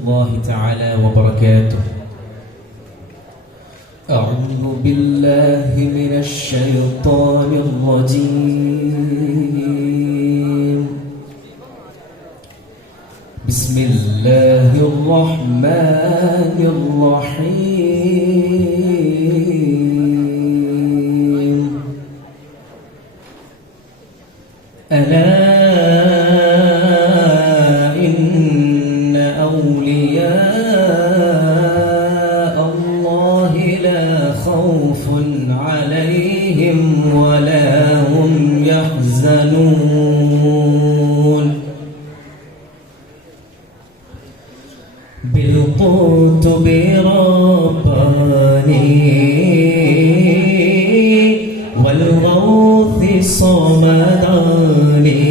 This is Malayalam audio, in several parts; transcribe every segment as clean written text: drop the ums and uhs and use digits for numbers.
الله تعالى وبركاته. أعوذ بالله من الشيطان الرجيم. بسم الله الرحمن الرحيم. ألا إن أولياء الله لا خوف عليهم ولا هم يحزنون. بالقطب رباني والغوث صمداني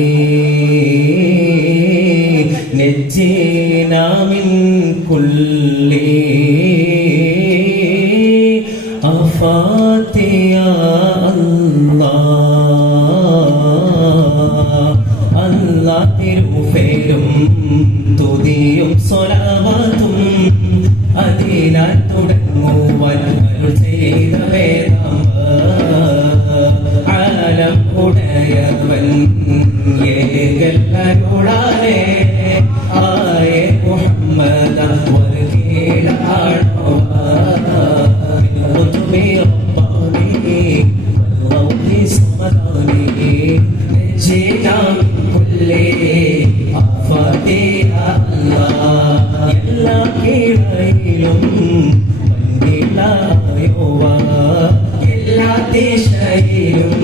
نجينا من كل آفات يا الله. الله തിരുഫേരും തുതിയും സ്വലാവത്തും അതിനാൽ തുടങ്ങുവാൻ ചെയ്ത വേദാമ്പ ആലം ഉടയവൻ ഏകല്ലരുളാനേ ആയ മുഹമ്മദ് എല്ലാ കീഴയിലും എല്ലാ ദിശയിലും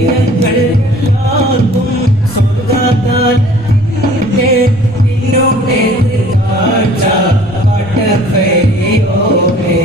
ഞങ്ങൾക്കെല്ലാവർക്കും സ്വർഗ്ഗകാലത്തിന്റെ നിന്നോടെ കാഴ്ച കാട്ടഫയോമേ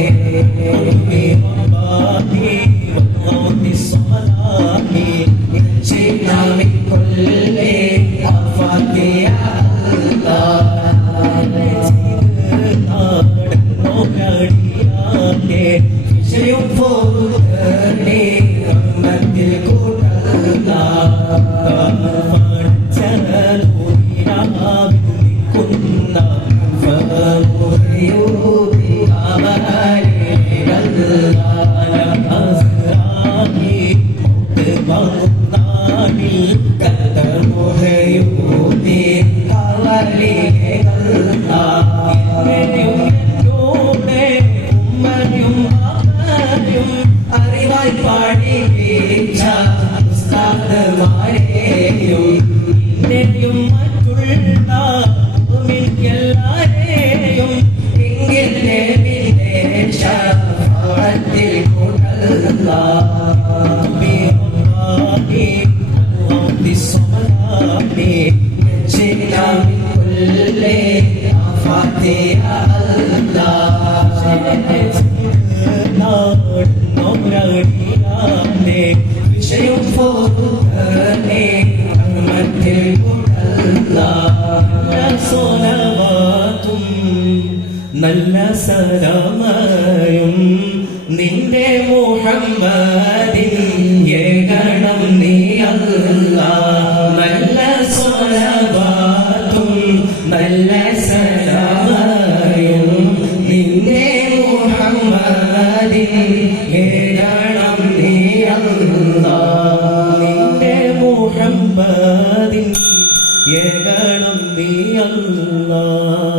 നല്ല സലാമയും നിന്റെ മുഹമ്മദിൻ ഏകണം നീ അല്ലാഹ് നല്ല സ്വലവാത്തും നല്ല സലാമയും നിന്റെ മുഹമ്മദിൻ ഏകണം നീ അല്ലാഹ് നിന്റെ മുഹമ്മദിൻ ഏകണം നീ അല്ലാഹ്